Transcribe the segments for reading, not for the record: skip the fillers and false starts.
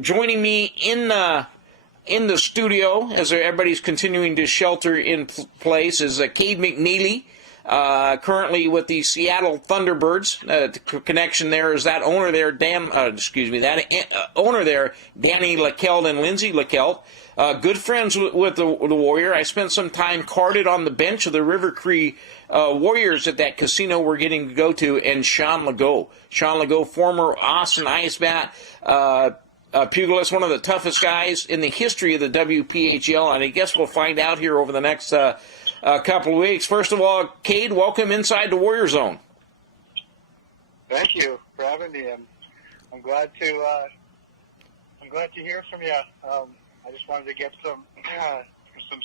Joining me in the studio, as everybody's continuing to shelter in place, is Cade McNelly, currently with the Seattle Thunderbirds. The connection there is that owner there, Danny Legault and Lindsay Legault. Good friends with the Warrior. I spent some time carded on the bench of the River Cree Warriors at that casino we're getting to go to, and Shawn Legault. Shawn Legault, former Austin Ice Bat pugilist, one of the toughest guys in the history of the WPHL, and I guess we'll find out here over the next couple of weeks. First of all, Cade, welcome inside the Warrior Zone. Thank you for having me, and I'm glad to hear from you. I just wanted to get some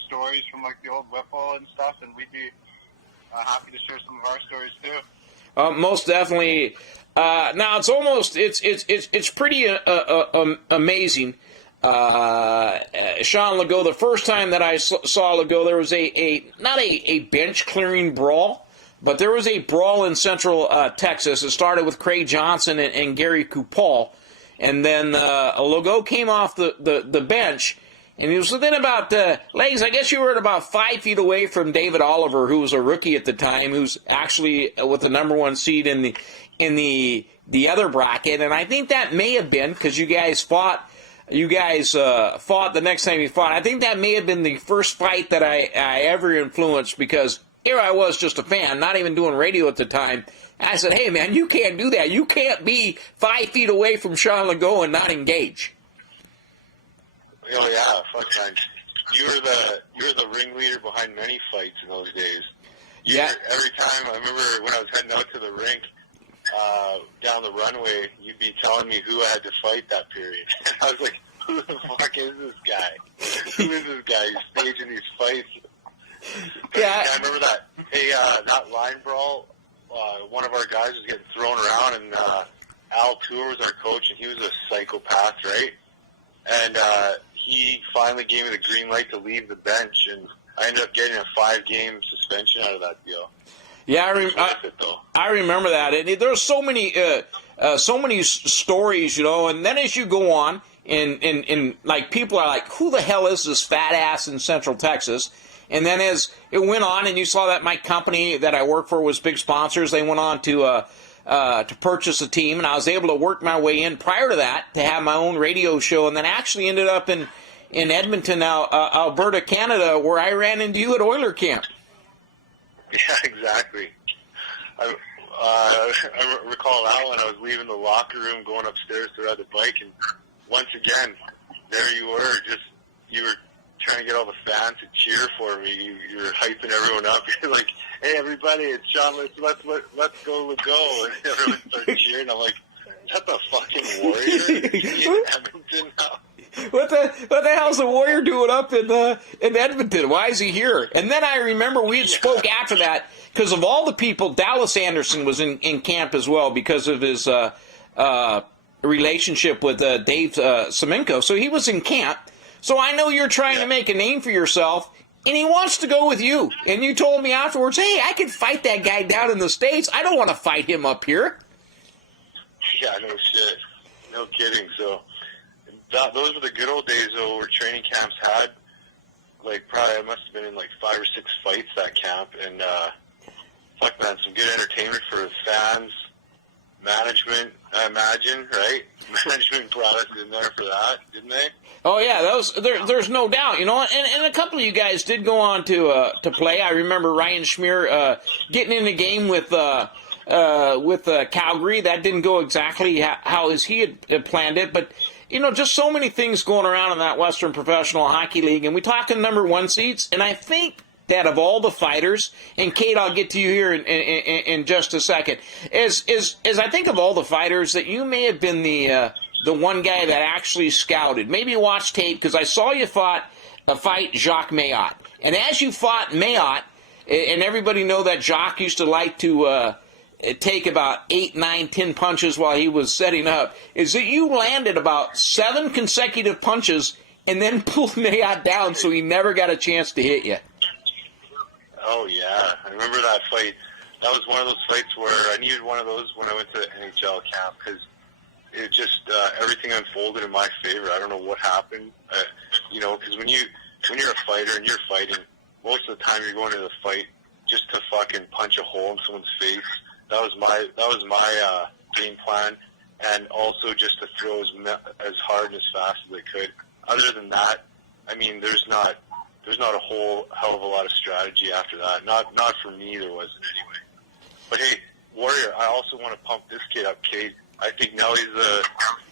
stories from like the old Whipple and stuff, and we'd be happy to share some of our stories too. Most definitely. Now it's pretty amazing. Shawn Legault, the first time that I saw Legault, there was not a bench clearing brawl, but there was a brawl in Central Texas. It started with Craig Johnson and Gary Kupal. And then Legault came off the bench, and he was within about, Legs, I guess you were at about 5 feet away from David Oliver, who was a rookie at the time, who's actually with the number one seed in the other bracket. And I think that may have been, because you guys fought the next time you fought. I think that may have been the first fight that I ever influenced, because here I was just a fan, not even doing radio at the time. I said, hey, man, you can't do that. You can't be 5 feet away from Shawn Legault and not engage. Oh, yeah, fuck, man. You were the ringleader behind many fights in those days. Every time, I remember when I was heading out to the rink, down the runway, you'd be telling me who I had to fight that period. I was like, who the fuck is this guy? Who is this guy who's staging these fights? Yeah. I remember that. Hey, that line brawl, one of our guys was getting thrown around, and Al Tour was our coach, and he was a psychopath, right? And he finally gave me the green light to leave the bench, and I ended up getting a 5-game suspension out of that deal. Yeah, I remember that. And there's so many stories, and then as you go on, and like people are like, who the hell is this fat ass in Central Texas? And then as it went on, and you saw that my company that I work for was big sponsors, they went on to purchase a team, and I was able to work my way in prior to that to have my own radio show, and then actually ended up in Edmonton, Alberta, Canada, where I ran into you at Oiler Camp. Yeah, exactly. I recall that when I was leaving the locker room, going upstairs to ride the bike, and once again, there you were, you were trying to get all the fans to cheer for me. You were hyping everyone up. You're like, hey, everybody, it's Shawn, let's go Legault. And everyone started cheering. I'm like, is that the fucking Warrior? In Edmonton now? What the hell's the Warrior doing up in Edmonton? Why is he here? And then I remember we had spoke after that, because of all the people, Dallas Anderson was in camp as well because of his relationship with Dave Semenko. So he was in camp. So I know you're trying to make a name for yourself, and he wants to go with you. And you told me afterwards, hey, I could fight that guy down in the States. I don't want to fight him up here. Yeah, no shit. No kidding. So those were the good old days, though, where training camps had, like, probably I must have been in, like, 5 or 6 fights that camp. And, fuck, man, some good entertainment for the fans. Management, I imagine, right? Management brought us in there for that, didn't they? Oh yeah, there's no doubt, and a couple of you guys did go on to play. I remember Ryan Schmier getting in the game with Calgary. That didn't go exactly how as he had planned it, but just so many things going around in that Western Professional Hockey League, and we talking number 1 seeds, and I think that of all the fighters, and Cade, I'll get to you here in just a second, as I think of all the fighters, that you may have been the one guy that actually scouted. Maybe you watched tape, because I saw you fight Jacques Mayotte. And as you fought Mayotte, and everybody know that Jacques used to like to take about 8, 9, 10 punches while he was setting up, is that you landed about 7 consecutive punches and then pulled Mayotte down so he never got a chance to hit you. Oh, yeah. I remember that fight. That was one of those fights where I needed one of those when I went to NHL camp, because it just everything unfolded in my favor. I don't know what happened, because when you're a fighter and you're fighting, most of the time you're going to the fight just to fucking punch a hole in someone's face. That was my game plan, and also just to throw as hard and as fast as I could. Other than that, I mean, there's not a whole hell of a lot of strategy after that. Not for me, there wasn't anyway. But hey, Warrior, I also want to pump this kid up, Cade. I think now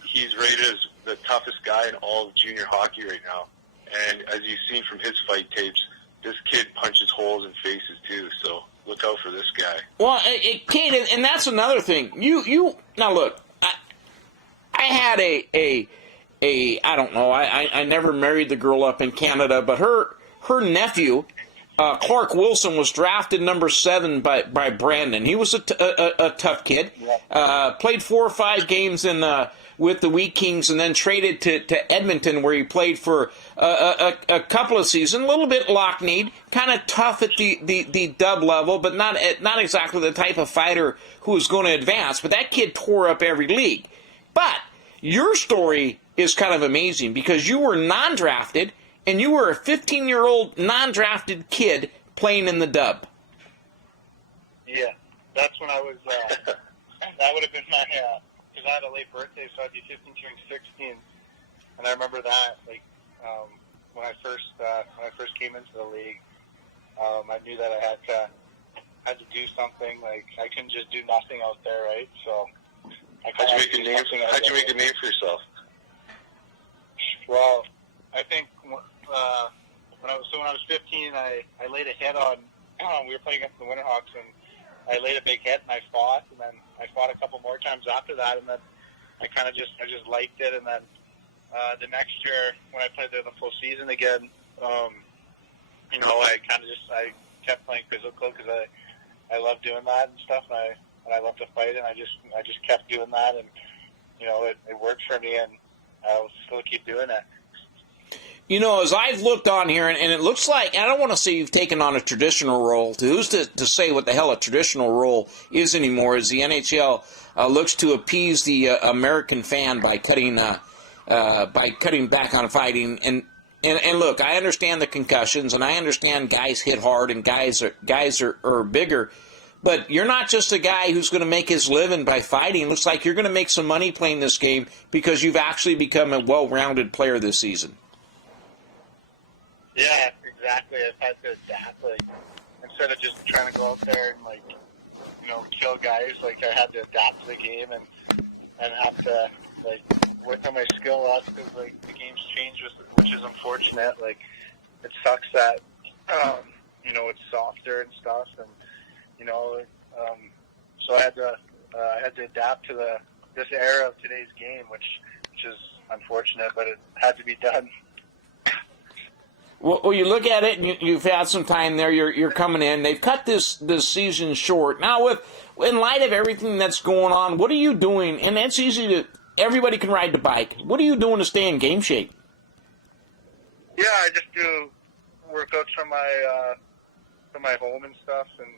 he's rated as the toughest guy in all of junior hockey right now. And as you've seen from his fight tapes, this kid punches holes in faces too. So look out for this guy. Well, Cade, and that's another thing. You now look. I had a I don't know. I never married the girl up in Canada, but her nephew. Clark Wilson was drafted number 7 by Brandon. He was a tough kid. Played 4 or 5 games with the Wheat Kings, and then traded to Edmonton, where he played for a couple of seasons. A little bit lock-kneed, kind of tough at the dub level, but not exactly the type of fighter who was going to advance. But that kid tore up every league. But your story is kind of amazing because you were non-drafted. And you were a 15-year-old non-drafted kid playing in the dub. Yeah, that's when I was, that would have been my, because I had a late birthday, so I'd be 15 turning 16. And I remember that, like, when I first came into the league, I knew that I had to do something. Like, I couldn't just do nothing out there, right? So how'd you make a name for yourself? Well, I think when I was 15, I laid a hit on. We were playing against the Winterhawks, and I laid a big hit, and I fought a couple more times after that, and then I just liked it, and then the next year when I played there the full season again, I kept playing physical because I love doing that and stuff, and I love to fight, and I just kept doing that, and it worked for me, and I'll still keep doing it. As I've looked on here, and it looks like, I don't want to say you've taken on a traditional role. Who's to say what the hell a traditional role is anymore, as the NHL looks to appease the American fan by cutting back on fighting. And look, I understand the concussions, and I understand guys hit hard, and guys are bigger. But you're not just a guy who's going to make his living by fighting. It looks like you're going to make some money playing this game because you've actually become a well-rounded player this season. Yeah, exactly. I've had to adapt. Like, instead of just trying to go out there and kill guys, like I had to adapt to the game and have to work on my skill up because the game's changed, which is unfortunate. Like, it sucks that it's softer and stuff, and so I had to adapt to this era of today's game, which is unfortunate, but it had to be done. Well, you look at it, and you've had some time there. You're coming in. They've cut this season short. Now, in light of everything that's going on, what are you doing? And that's easy to. Everybody can ride the bike. What are you doing to stay in game shape? Yeah, I just do workouts from my home and stuff, and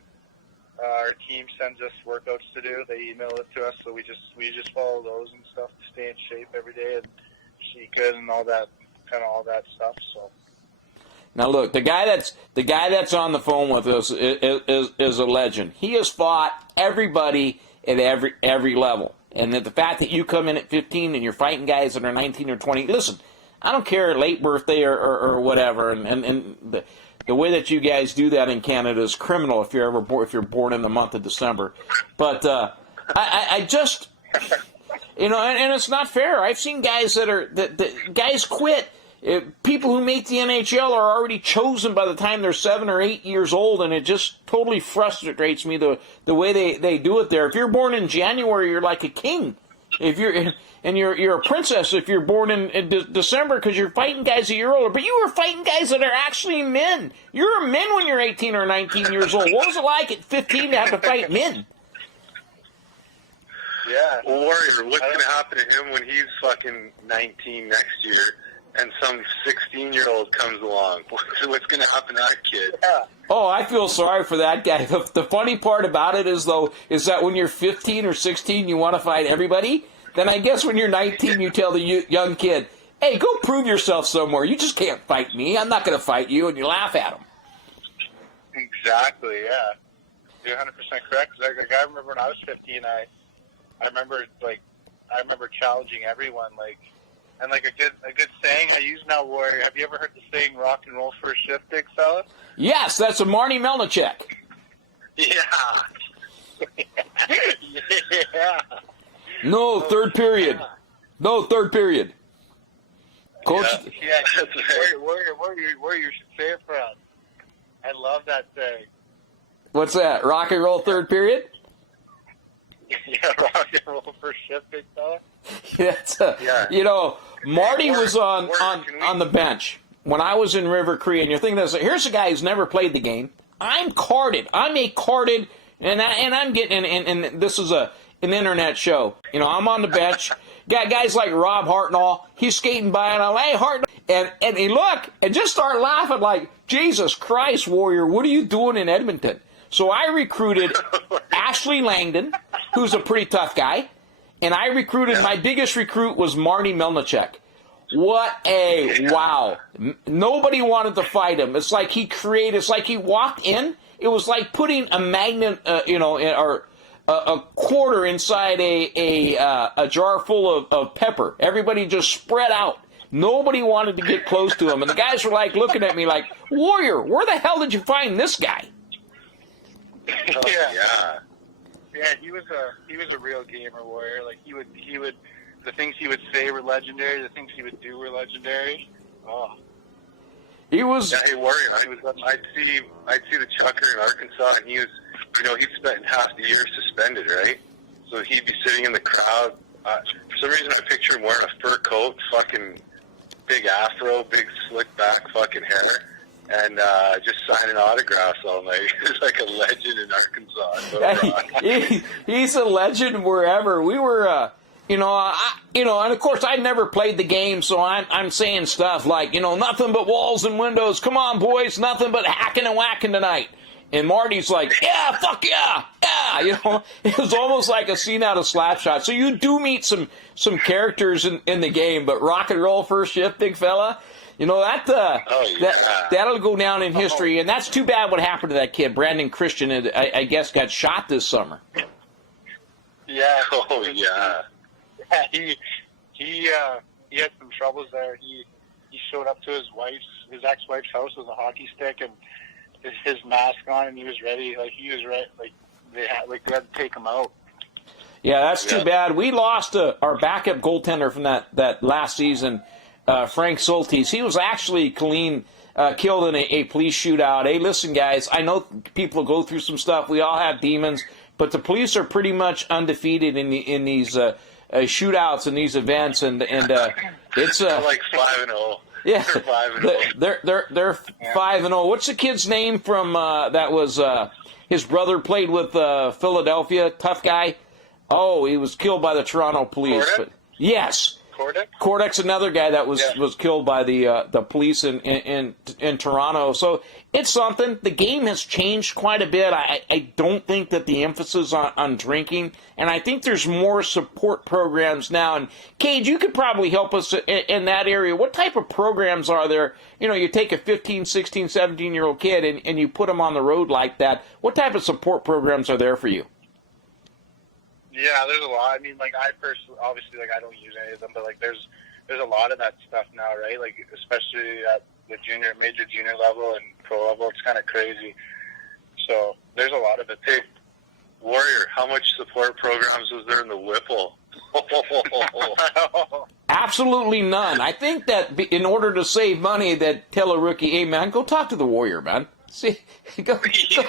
our team sends us workouts to do. They email it to us, so we just follow those and stuff to stay in shape every day and eat good and all that stuff. So. Now look, the guy that's on the phone with us is a legend. He has fought everybody at every level, and the fact that you come in at 15 and you're fighting guys that are 19 or 20. Listen, I don't care late birthday or whatever, and the way that you guys do that in Canada is criminal if you're born in the month of December. But I just and it's not fair. I've seen guys that guys quit. People who make the NHL are already chosen by the time they're 7 or 8 years old, and it just totally frustrates me the way they do it there. If you're born in January, you're like a king. If you're a princess if you're born in December because you're fighting guys a year older. But you were fighting guys that are actually men. You're a man when you're 18 or 19 years old. What was it like at 15 to have to fight men? Yeah. Well, Warrior, what's going to happen to him when he's fucking 19 next year? And some 16-year-old comes along. What's going to happen to that kid? Yeah. Oh, I feel sorry for that guy. The funny part about it is that when you're 15 or 16, you want to fight everybody. then I guess when you're 19, you tell the young kid, hey, go prove yourself somewhere. You just can't fight me. I'm not going to fight you, and you laugh at him. Exactly, yeah. You're 100% correct. I remember when I was 15, I remember challenging everyone, and a good saying I use now, Warrior. Have you ever heard the saying "rock and roll first shift, big fella"? Yes, that's a Marty Melnichek. Yeah. Yeah. No third period. No third period. Coach. Yeah. Where you should say it from. I love that saying. What's that? Rock and roll third period? Yeah, rock and roll first shift, big fella. You know, Marty was on the bench when I was in River Cree, and you're thinking, here's a guy who's never played the game. I'm carded. I'm a carded, and I'm getting, and this is an internet show. You know, I'm on the bench. Got guys like Rob Hartnell. He's skating by, and I'm like, hey, Hartnell. And he look, and just start laughing like, Jesus Christ, Warrior, what are you doing in Edmonton? So I recruited Ashley Langdon, who's a pretty tough guy, and I recruited, my biggest recruit was Marty Melnichek. What a wow. Nobody wanted to fight him. It's like it's like he walked in, it was like putting a magnet, or a quarter inside a jar full of pepper. Everybody just spread out. Nobody wanted to get close to him. And the guys were like looking at me like, Warrior, where the hell did you find this guy? Yeah, he was a real gamer, Warrior. Like he would the things he would say were legendary, the things he would do were legendary. Oh. He was hey Warrior, I'd see the Chucker in Arkansas, and he was, he'd spent half the year suspended, right? So he'd be sitting in the crowd. For some reason I picture him wearing a fur coat, fucking big afro, big slick back fucking hair, and just signing autographs all night. He's like a legend in Arkansas. He's a legend wherever. We were, and of course I never played the game, so I'm saying stuff like, nothing but walls and windows. Come on, boys, nothing but hacking and whacking tonight. And Marty's like, yeah, fuck yeah, yeah. It was almost like a scene out of Slapshot. So you do meet some characters in the game, but rock and roll first shift, big fella. That'll go down in history, and that's too bad what happened to that kid. Brandon Christian, I guess, got shot this summer. Yeah. Oh, yeah. He had some troubles there. He showed up to his ex-wife's house with a hockey stick and his mask on, and he was ready. They had to take him out. Yeah, that's too bad. We lost our backup goaltender from that last season, Frank Soltis. He was actually killed in a police shootout. Hey, listen, guys, I know people go through some stuff. We all have demons, but the police are pretty much undefeated in these shootouts and these events, and it's like 5-0. Yeah, they're 5-0. They're 5-0. What's the kid's name from that was his brother played with Philadelphia? Tough guy. Oh, he was killed by the Toronto police. But, yes. Kordek's another guy that was killed by the police in Toronto. So it's something. The game has changed quite a bit. I don't think that the emphasis on drinking, and I think there's more support programs now. And Cade, you could probably help us in that area. What type of programs are there? You take a 15, 16, 17-year-old kid and you put them on the road like that. What type of support programs are there for you? Yeah, there's a lot. I mean, I personally, obviously, I don't use any of them, but there's a lot of that stuff now, right? Especially at the major junior level and pro level, it's kind of crazy. So there's a lot of it. Hey, Warrior, how much support programs was there in the Whipple? Absolutely none. I think that in order to save money, that tell a rookie, hey man, go talk to the Warrior, man. See, go. You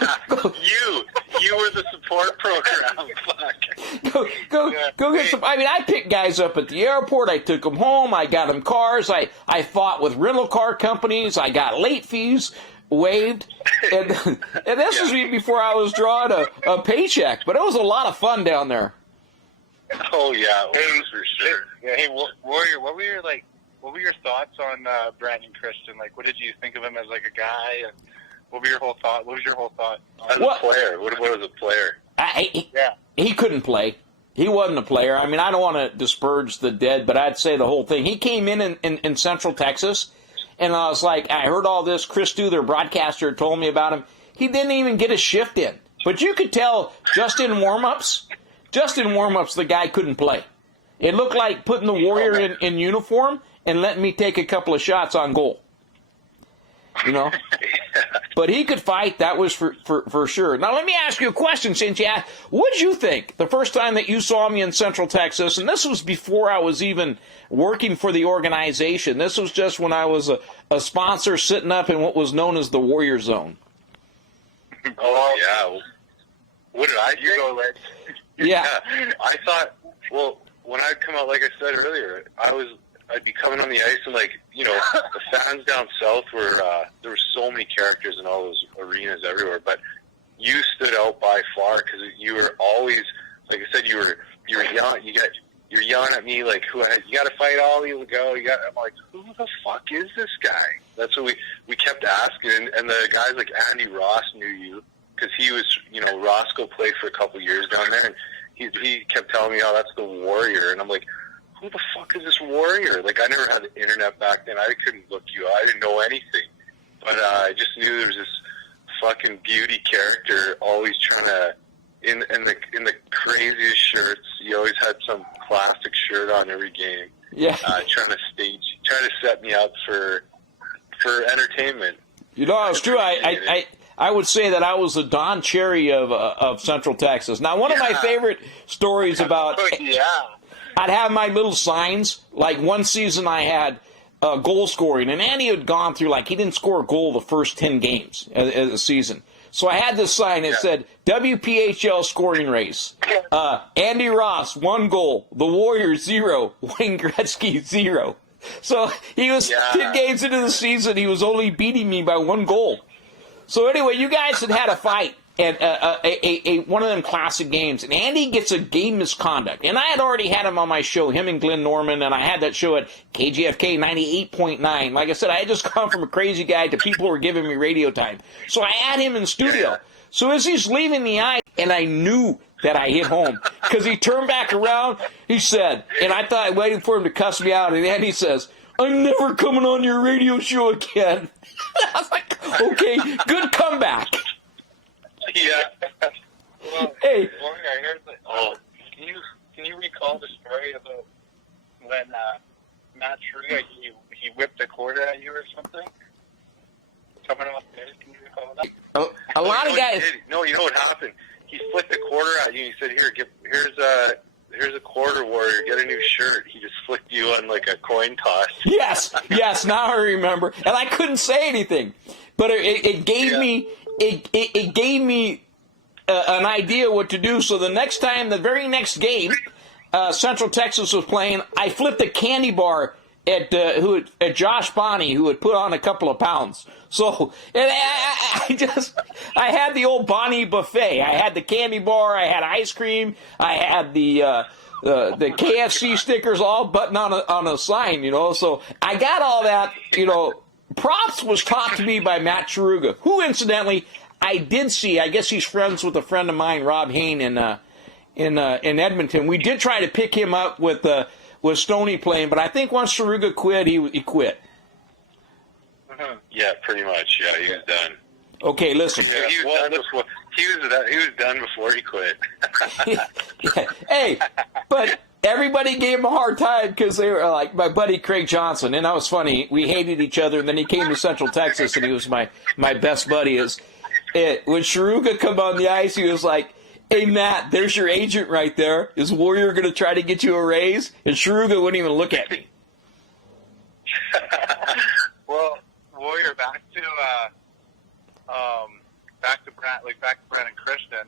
were the support program. Fuck. Go get some. I mean, I picked guys up at the airport. I took them home. I got them cars. I fought with rental car companies. I got late fees waived, and this was before I was drawing a paycheck. But it was a lot of fun down there. Oh yeah, it was for sure. Hey, Warrior, what were your thoughts on Brandon Christian? What did you think of him as a guy? And what was your whole thought? As a player, what was a player? He couldn't play. He wasn't a player. I mean, I don't want to disparage the dead, but I'd say the whole thing. He came in Central Texas, and I was like, I heard all this. Chris Dew, their broadcaster, told me about him. He didn't even get a shift in. But you could tell just in warm-ups, the guy couldn't play. It looked like putting the Warrior in uniform and letting me take a couple of shots on goal. You know? But he could fight. That was for sure. Now, let me ask you a question, Cynthia. What did you think the first time that you saw me in Central Texas? And this was before I was even working for the organization. This was just when I was a sponsor sitting up in what was known as the Warrior Zone. Oh, yeah. What did I think? You go, Lex. Yeah. I thought, well, when I'd come out, like I said earlier, I'd be coming on the ice, and, like, you know, the fans down south were, there were so many characters in all those arenas everywhere, but you stood out by far because you were always, like I said, you were yelling, you're yelling at me, like, you got to fight Ollie Legault, I'm like, who the fuck is this guy? That's what we kept asking, and the guys like Andy Ross knew you, because he was, you know, Roscoe played for a couple years down there, and he kept telling me, oh, that's the Warrior, and I'm like, who the fuck is this Warrior? Like, I never had the internet back then. I couldn't look you up. I didn't know anything. But I just knew there was this fucking beauty character always trying to, in the craziest shirts. He always had some classic shirt on every game. Yeah. Trying to set me up for entertainment. You know, it's true. I would say that I was the Don Cherry of Central Texas. Now, one of my favorite stories about... Yeah. I'd have my little signs. Like one season I had goal scoring, and Andy had gone through, like, he didn't score a goal the first 10 games as a season. So I had this sign that said, WPHL scoring race. Andy Ross, 1 goal. The Warriors, 0. Wayne Gretzky, 0. So he was 10 games into the season. He was only beating me by 1 goal. So anyway, you guys had a fight at one of them classic games, and Andy gets a game misconduct. And I had already had him on my show, him and Glenn Norman, and I had that show at KGFK 98.9. Like I said, I had just gone from a crazy guy to people who were giving me radio time. So I had him in studio. So as he's leaving the ice, and I knew that I hit home, because he turned back around, he said, and I thought, waiting for him to cuss me out, and then he says, I'm never coming on your radio show again. I was like, okay, good comeback. Yeah. Well, Hey. Can you recall the story about when Matt Truga, he whipped a quarter at you or something? Coming off there, can you recall that? A lot of guys. No, you know what happened? He flicked a quarter at you. He said, here's a quarter, Warrior. Get a new shirt. He just flicked you on like a coin toss. Yes. Now I remember, and I couldn't say anything, but it gave me it gave me an idea what to do. So the very next game, Central Texas was playing. I flipped a candy bar at Josh Bonney, who had put on a couple of pounds. So and I had the old Bonney buffet. I had the candy bar. I had ice cream. I had the KFC stickers all buttoned on a sign, you know. So I got all that, you know. Props was taught to me by Matt Chiruga, who incidentally I did see. I guess he's friends with a friend of mine, Rob Hain, in Edmonton. We did try to pick him up with Stoney playing, but I think once Chiruga quit, he quit. Yeah, pretty much. Yeah, he was done. Okay, listen. Yeah, he was done before he quit. Yeah. Hey, but everybody gave him a hard time because they were like my buddy Craig Johnson, and that was funny. We hated each other, and then he came to Central Texas, and he was my best buddy. When Chiruga come on the ice, he was like, hey, Matt, there's your agent right there. Is Warrior going to try to get you a raise? And Chiruga wouldn't even look at me. Well, Warrior, back to Brent and Christian.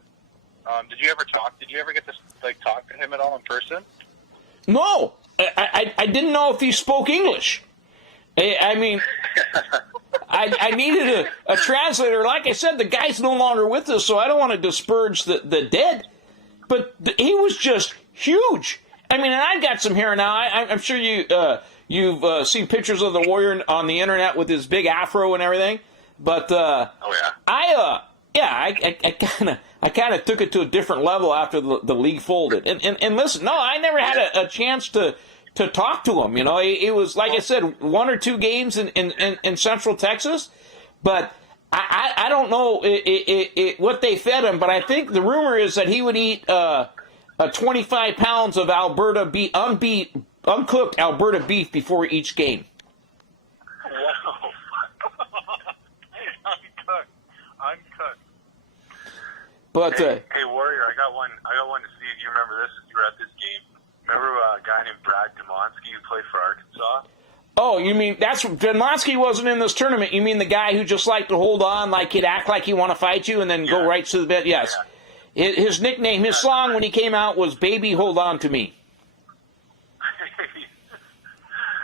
Did you ever get to talk to him at all in person? No, I didn't know if he spoke English. I mean, I needed a translator. Like I said, the guy's no longer with us, so I don't want to disparage the dead. But he was just huge. I mean, and I've got some hair now. I'm sure you've seen pictures of the Warrior on the internet with his big afro and everything. But I I kind of took it to a different level after the league folded. And listen, no, I never had a chance to talk to him. You know, it was, like I said, 1 or 2 games in Central Texas, but I don't know what they fed him, but I think the rumor is that he would eat 25 pounds of Alberta beef, uncooked Alberta beef before each game. Wow. Uncooked. But hey, Warrior, I got one to see if you remember this. If you were at this game, remember a guy named Brad Demonsky who played for Arkansas? oh, you mean that's Demonsky wasn't in this tournament? You mean the guy who just liked to hold on, like he'd act like he want to fight you and then go right to the bed? Yes. Yeah. His nickname, his song when he came out was "Baby, Hold On to Me."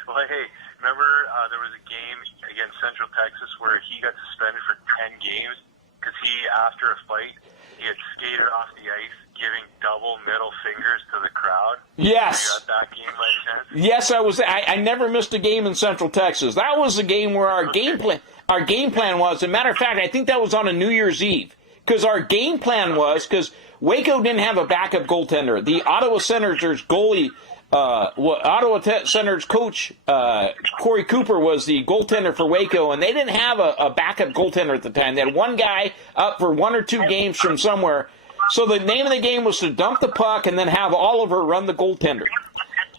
Well, hey, remember there was a game against Central Texas where he got suspended for 10 games because he, after a fight, he had skated off the ice giving double middle fingers to the crowd. Yes. You got that game by chance? Yes, I was. I never missed a game in Central Texas. That was the game where our game plan was. As a matter of fact, I think that was on a New Year's Eve because our game plan was because Waco didn't have a backup goaltender. The Ottawa Senators goalie. Ottawa Senators coach Corey Cooper was the goaltender for Waco, and they didn't have a backup goaltender at the time. They had one guy up for 1 or 2 games from somewhere. So the name of the game was to dump the puck and then have Oliver run the goaltender.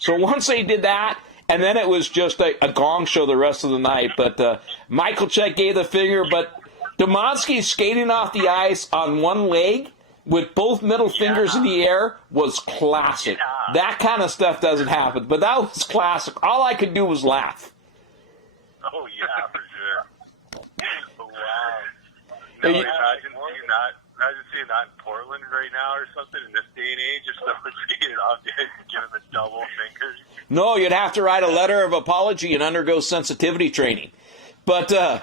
So once they did that, and then it was just a gong show the rest of the night. But Michael Check gave the finger, but Demonsky skating off the ice on one leg with both middle fingers in the air was classic. That kind of stuff doesn't happen, but that was classic. All I could do was laugh. Oh, yeah, for sure. Wow. No, imagine seeing that in Portland right now or something in this day and age, if someone skated off the ice and giving the double fingers. No, you'd have to write a letter of apology and undergo sensitivity training. But, oh,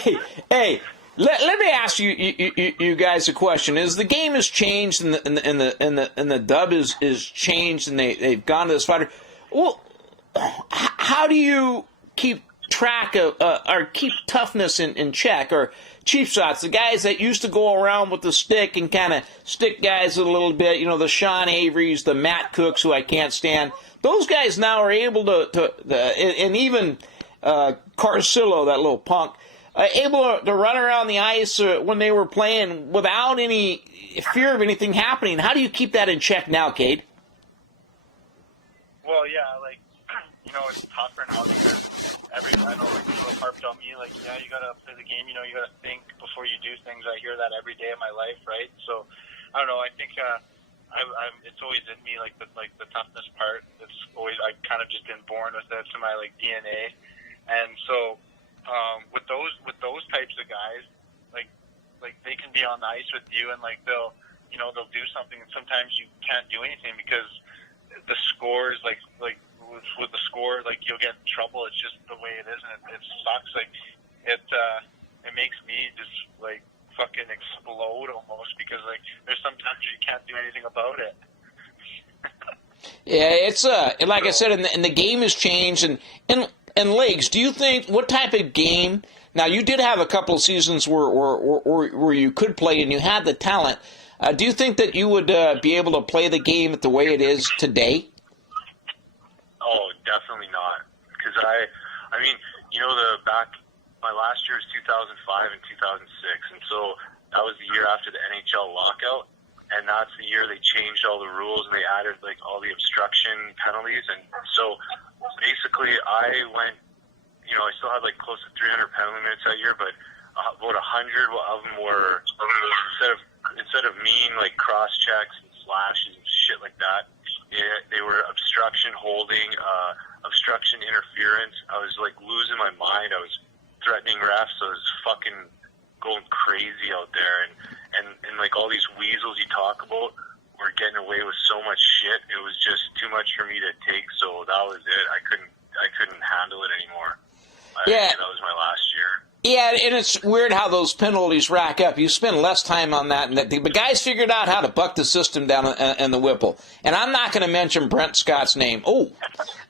yeah. hey, let me ask you guys a question. As the game has changed and the dub is changed and they've gone to this fighter, well, how do you keep track of or keep toughness in check, or cheap shots, the guys that used to go around with the stick and kind of stick guys a little bit, you know, the Shawn Averys, the Matt Cooks, who I can't stand. Those guys now are able to and even Carcillo, that little punk, able to run around the ice when they were playing without any fear of anything happening. How do you keep that in check now, Cade? Well, yeah, like, you know, it's tougher now because I know, like, people have harped on me, like, yeah, you gotta play the game, you know, you gotta think before you do things. I hear that every day of my life, right? So, I don't know, I think it's always in me, like the toughness part. It's always, I've kind of just been born with it to my, like, DNA. And so, with those types of guys, like they can be on the ice with you and, like, they'll do something, and sometimes you can't do anything because the scores, like with the score, like, you'll get in trouble. It's just the way it is, and it sucks. Like, it makes me just, like, fucking explode almost because, like, there's sometimes you can't do anything about it. Yeah, it's like I said, and the game has changed. And Legs, do you think, what type of game? Now, you did have a couple of seasons where you could play and you had the talent. Do you think that you would be able to play the game the way it is today? Oh, definitely not. Because I mean, you know, my last year was 2005 and 2006, and so that was the year after the NHL lockout, and that's the year they changed all the rules and they added, like, all the obstruction penalties, and so basically I went, you know, I still had, like, close to 300 penalty minutes that year, but about 100 of them were, instead of mean, like, cross checks and slashes and shit like that, they were obstruction holding, obstruction interference. I was, like, losing my mind. I was threatening refs. I was fucking going crazy out there, and like, all these weasels you talk about were getting away with so much shit. It was just too much for me to take, so that was it. I couldn't handle it anymore. Yeah. That was my last year. Yeah, and it's weird how those penalties rack up. You spend less time on that, but guys figured out how to buck the system down in the Whipple. And I'm not going to mention Brent Scott's name.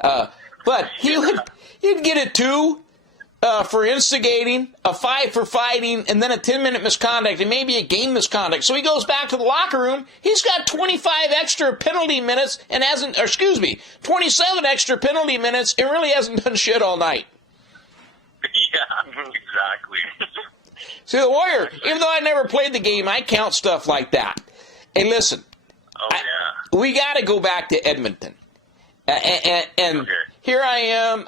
But he'd get it too. for instigating, a 5 for fighting, and then a 10-minute misconduct, and maybe a game misconduct. So he goes back to the locker room. He's got 25 extra penalty minutes and 27 extra penalty minutes and really hasn't done shit all night. Yeah, exactly. See, the Warrior, even though I never played the game, I count stuff like that. Hey, listen. Oh, yeah. We got to go back to Edmonton. And okay. Here I am.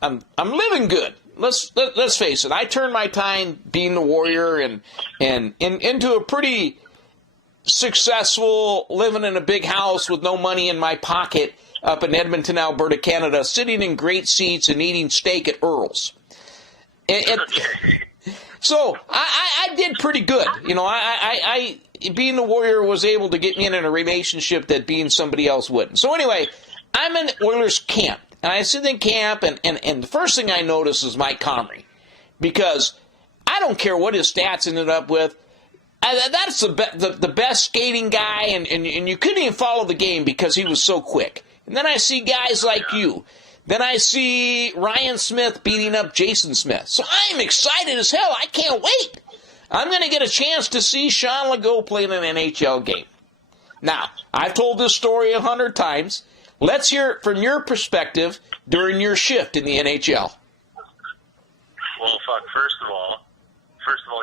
I'm living good. Let's face it. I turned my time being the Warrior and into a pretty successful living in a big house with no money in my pocket up in Edmonton, Alberta, Canada, sitting in great seats and eating steak at Earl's. So I did pretty good. You know, I being the Warrior was able to get me in a relationship that being somebody else wouldn't. So anyway, I'm in Oilers camp. And I sit in camp, and the first thing I notice is Mike Comrie. Because I don't care what his stats ended up with. That's the best skating guy, and you couldn't even follow the game because he was so quick. And then I see guys like you. Then I see Ryan Smith beating up Jason Smith. So I'm excited as hell. I can't wait. I'm going to get a chance to see Shawn Legault play in an NHL game. Now, I've told this story 100 times. Let's hear it from your perspective during your shift in the NHL. Well, fuck, first of all,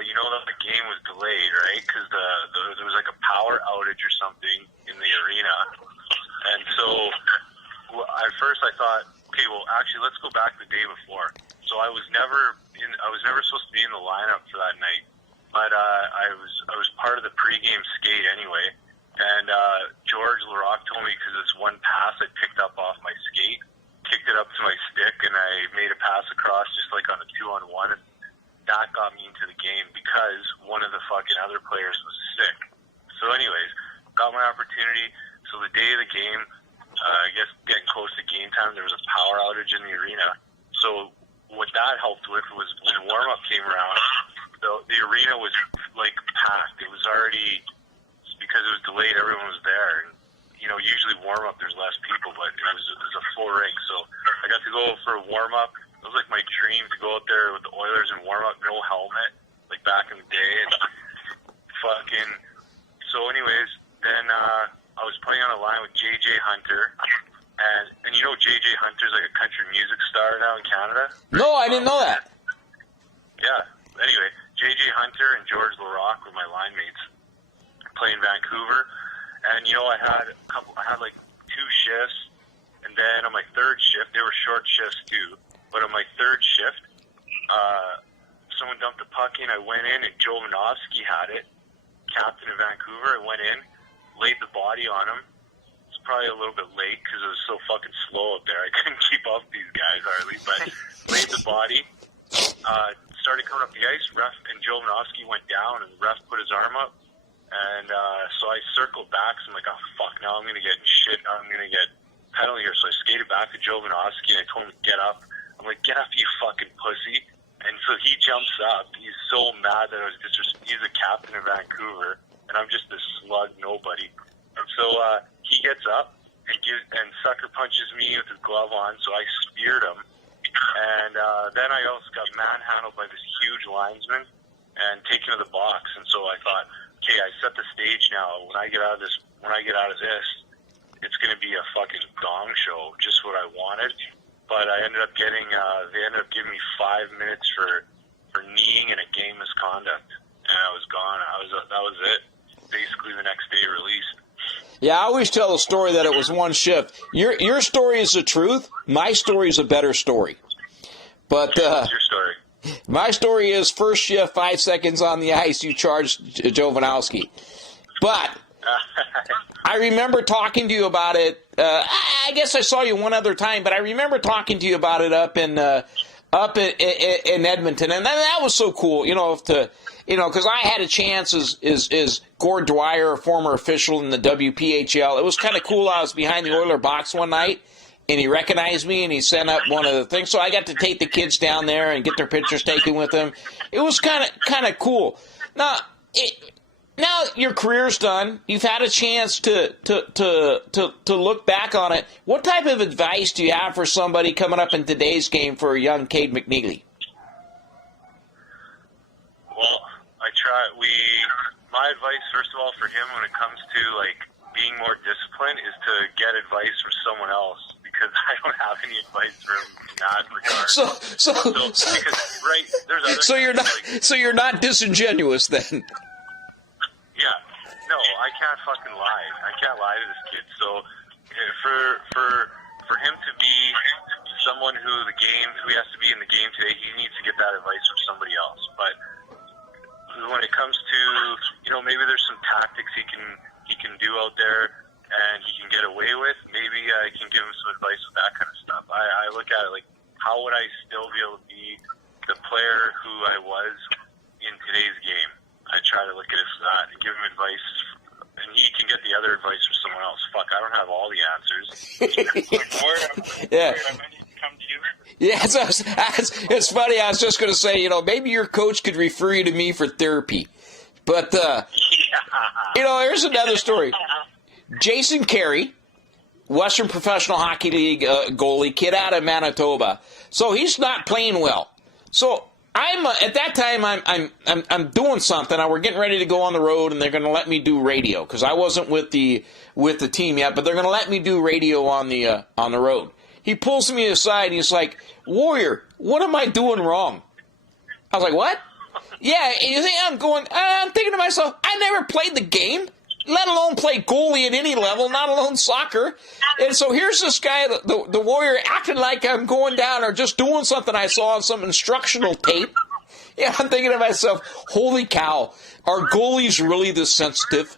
you know that the game was delayed, right? Because there was like a power outage or something in the arena. And so at first I thought, okay, well, actually, let's go back the day before. So I was never supposed to be in the lineup for that night, but I was part of the pregame skate anyway. And George Lerock told me, because this one pass I picked up off my skate, kicked it up to my stick, and I made a pass across just like on a 2-on-1, and that got me into the game because one of the fucking other players was sick. So anyways, got my opportunity. So the day of the game, I guess getting close to game time, there was a power outage in the arena. So what that helped with was when warm-up came around, the arena was like packed. It was already... because it was delayed, everyone was there. And, you know, usually warm-up, there's less people, but it was a full ring. So I got to go for a warm-up. It was like my dream to go out there with the Oilers and warm-up, no helmet, like back in the day. And fucking... So anyways, then I was playing on a line with J.J. Hunter. And you know J.J. Hunter's like a country music star now in Canada? No, I didn't know that. Yeah. Anyway, J.J. Hunter and George Lerock were my line mates. Play in Vancouver, and you know I had like 2 shifts, and then on my third shift, they were short shifts too, but on my third shift, someone dumped the puck in, I went in, and Jovanovski had it, captain of Vancouver. I went in, laid the body on him. It's probably a little bit late because it was so fucking slow up there, I couldn't keep up with these guys hardly, but laid the body, started coming up the ice, ref, and Jovanovski went down, and the ref put his arm up. And so I circled back, so I'm like, oh, fuck, now I'm going to get shit. I'm going to get penalty here. So I skated back to Jovanovski, and I told him to get up. I'm like, get up, you fucking pussy. And so he jumps up. He's so mad that I was he's the captain of Vancouver, and I'm just this slug nobody. And so he gets up and sucker punches me with his glove on, so I speared him. And then I also got manhandled by this huge linesman and taken to the box. And so I thought, okay, I set the stage now. When I get out of this, it's going to be a fucking gong show, just what I wanted. But I ended up getting, they ended up giving me 5 minutes for kneeing and a game misconduct, and I was gone. That was it. Basically, the next day released. Yeah, I always tell the story that it was one shift. Your story is the truth. My story is a better story. But what's your story? My story is first shift, 5 seconds on the ice, you charged Jovanovski. But I remember talking to you about it. I guess I saw you one other time, but I remember talking to you about it up in Edmonton, and that was so cool. Because I had a chance as Gord Dwyer, a former official in the WPHL. It was kind of cool. I was behind the Oiler box one night, and he recognized me, and he sent up one of the things. So I got to take the kids down there and get their pictures taken with them. It was kind of cool. Now, now your career's done. You've had a chance to look back on it. What type of advice do you have for somebody coming up in today's game for a young Cade McNelly? Well, my advice, first of all, for him when it comes to like being more disciplined is to get advice from someone else, because I don't have any advice for him in that regard. So you're not disingenuous then. Yeah, no, I can't fucking lie. I can't lie to this kid. So for him to be someone who he has to be in the game today, he needs to get that advice from somebody else. But when it comes to, maybe there's some tactics he can do out there and he can get away with, maybe I can give him some advice with that kind of stuff. I look at it like, how would I still be able to be the player who I was in today's game? I try to look at it as that and give him advice, and he can get the other advice from someone else. Fuck, I don't have all the answers. Yeah. I need to come to you. Yeah, it's funny. I was just going to say, maybe your coach could refer you to me for therapy. But, here's another story. Jason Carey, Western Professional Hockey League goalie, kid out of Manitoba. So he's not playing well. So I'm at that time I'm doing something. We're getting ready to go on the road, and they're going to let me do radio because I wasn't with the team yet. But they're going to let me do radio on the road. He pulls me aside and he's like, "Warrior, what am I doing wrong?" I was like, "What?" Yeah, you think I'm thinking to myself, I never played the game, let alone play goalie at any level, not alone soccer. And so here's this guy, the Warrior, acting like I'm going down or just doing something I saw on some instructional tape. Yeah, I'm thinking to myself, holy cow, are goalies really this sensitive?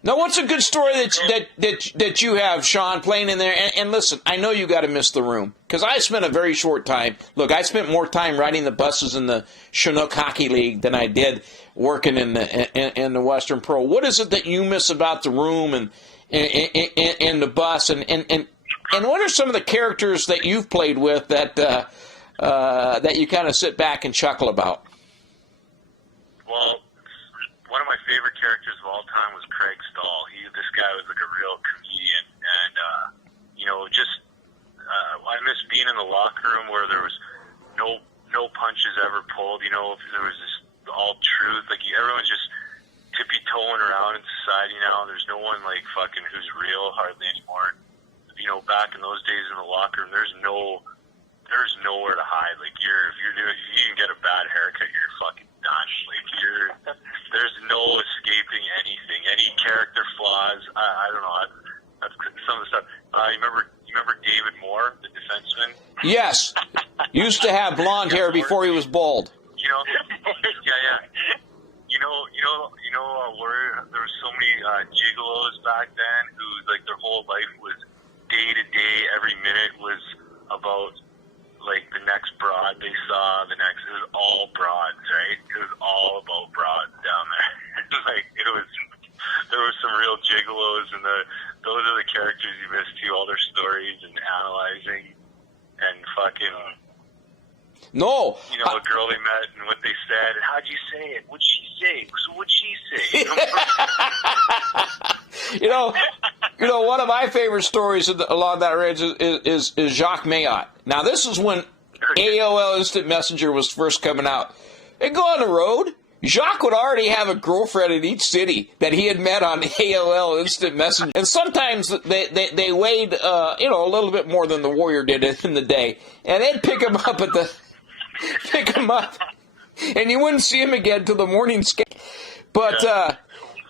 Now, what's a good story that you have, Shawn, playing in there? And listen, I know you got to miss the room because I spent a very short time. Look, I spent more time riding the buses in the Chinook Hockey League than I did working in the Western Pro. What is it that you miss about the room and the bus? And what are some of the characters that you've played with that you kind of sit back and chuckle about? Well, one of my favorite characters of all time was Craig Stahl. This guy was like a real comedian, and I miss being in the locker room where there was no punches ever pulled. If there was this all truth, like everyone's just tippy-toeing around in society now. There's no one like fucking who's real hardly anymore. Back in those days in the locker room, there's nowhere to hide. Like if you can get a bad haircut, you're fucking done. Like there's no escaping anything. Any character flaws. I don't know. That's some of the stuff. You remember David Moore, the defenseman? Yes. Used to have blonde hair before he was bald. Yeah. Where there was so many gigolos back then who like their whole life was day to day, every minute was about like the next broad they saw, it was all broads, right? It was all about broads down there. There was some real gigolos, and those are the characters you miss too, all their stories and analyzing and fucking. No. A girl they met and what they said, and how'd you say it? What'd she say? So what'd she say? One of my favorite stories along that range is Jacques Mayotte. Now, this is when AOL Instant Messenger was first coming out. They go on the road. Jacques would already have a girlfriend in each city that he had met on AOL Instant Messenger. And sometimes they weighed, a little bit more than the Warrior did in the day. And they'd pick him up, and you wouldn't see him again till the morning skate. But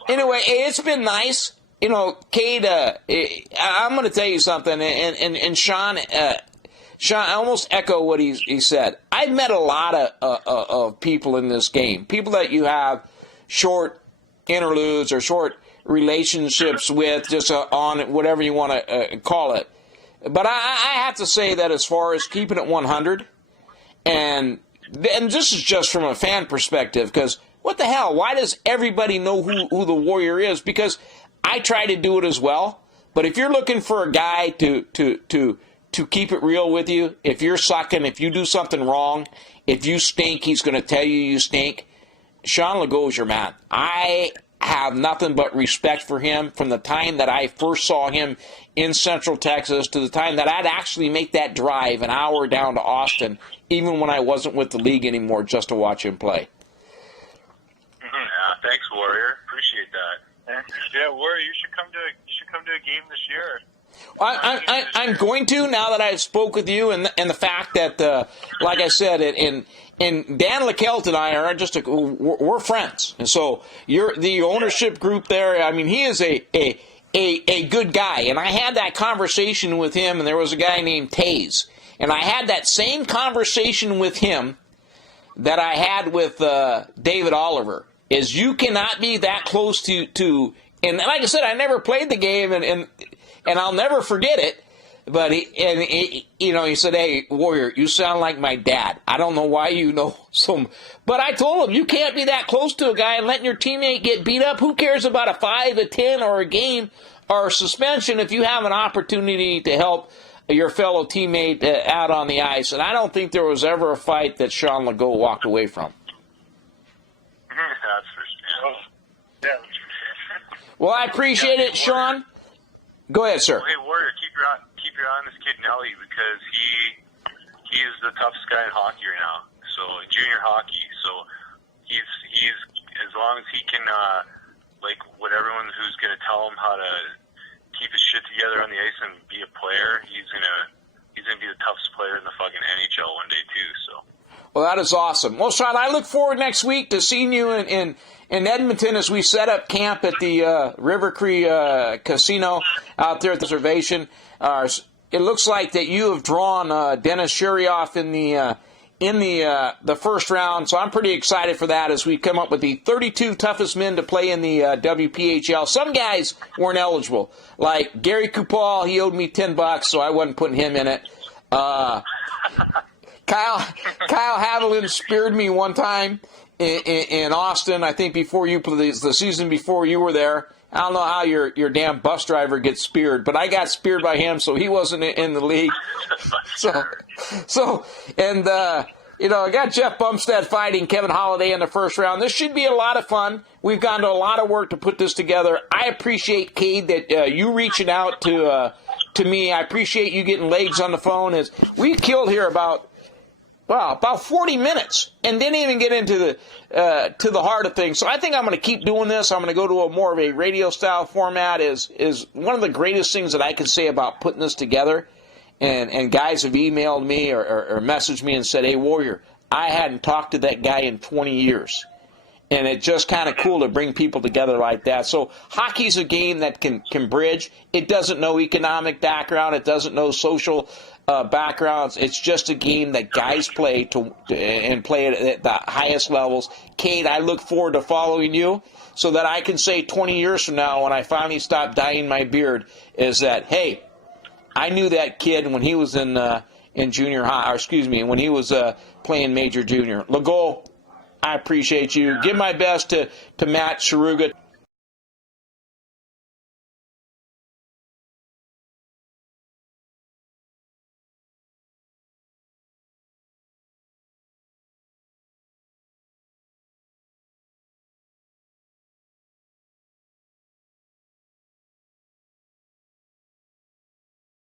anyway, it's been nice. Cade, I'm going to tell you something, and Shawn, I almost echo what he said. I've met a lot of people in this game, people that you have short interludes or short relationships with, just on whatever you want to call it. But I have to say that as far as keeping it 100, and this is just from a fan perspective, because what the hell? Why does everybody know who the Warrior is? Because I try to do it as well. But if you're looking for a guy to to keep it real with you, if you're sucking, if you do something wrong, if you stink, he's going to tell you stink. Shawn Legault is your man. I have nothing but respect for him from the time that I first saw him in Central Texas to the time that I'd actually make that drive an hour down to Austin, even when I wasn't with the league anymore, just to watch him play. Yeah, thanks, Warrior. Appreciate that. Yeah, Warrior, you should come to a game this year. I'm going to, now that I spoke with you, and the fact that, like I said, and Dan Legault and I are just we're friends, and so you're the ownership group there. I mean, he is a good guy, and I had that conversation with him, and there was a guy named Taze, and I had that same conversation with him that I had with David Oliver. Is you cannot be that close to, and like I said, I never played the game, and I'll never forget it. But he said, "Hey, Warrior, you sound like my dad. I don't know why you know so." But I told him, you can't be that close to a guy and letting your teammate get beat up. Who cares about a 5, a 10, or a game or a suspension if you have an opportunity to help your fellow teammate out on the ice? And I don't think there was ever a fight that Shawn Legault walked away from. That's for sure. Yeah. Well, I appreciate it, Shawn. Go ahead, sir. Hey, Warrior, keep your eye on this kid Nelly, because he is the toughest guy in hockey right now. So junior hockey. So he's as long as he can what everyone who's going to tell him how to keep his shit together on the ice and be a player, he's gonna be the toughest player in the fucking NHL one day too. So. Well, that is awesome. Well, Shawn, I look forward next week to seeing you in Edmonton as we set up camp at the River Cree Casino out there at the reservation. It looks like that you have drawn Dennis Sherryoff in the first round, so I'm pretty excited for that as we come up with the 32 toughest men to play in the WPHL. Some guys weren't eligible, like Gary Kupal. He owed me $10, so I wasn't putting him in it. Kyle Haviland speared me one time in Austin, I think before you played, the season before you were there. I don't know how your damn bus driver gets speared, but I got speared by him, so he wasn't in the league. I got Jeff Bumstead fighting Kevin Holliday in the first round. This should be a lot of fun. We've gone to a lot of work to put this together. I appreciate, Cade, that you reaching out to me. I appreciate you getting legs on the phone. As we killed here about 40 minutes and didn't even get into the heart of things. So I think I'm going to keep doing this. I'm going to go to a more of a radio style format. Is one of the greatest things that I can say about putting this together. And guys have emailed me or messaged me and said, "Hey, Warrior, I hadn't talked to that guy in 20 years." And it's just kind of cool to bring people together like that. So hockey's a game that can bridge. It doesn't know economic background. It doesn't know social backgrounds. It's just a game that guys play and play it at the highest levels. Cade, I look forward to following you so that I can say 20 years from now, when I finally stop dyeing my beard, is that, hey, I knew that kid when he was in junior high, when he was playing major junior. Legault, I appreciate you. Give my best to Matt Sharuga.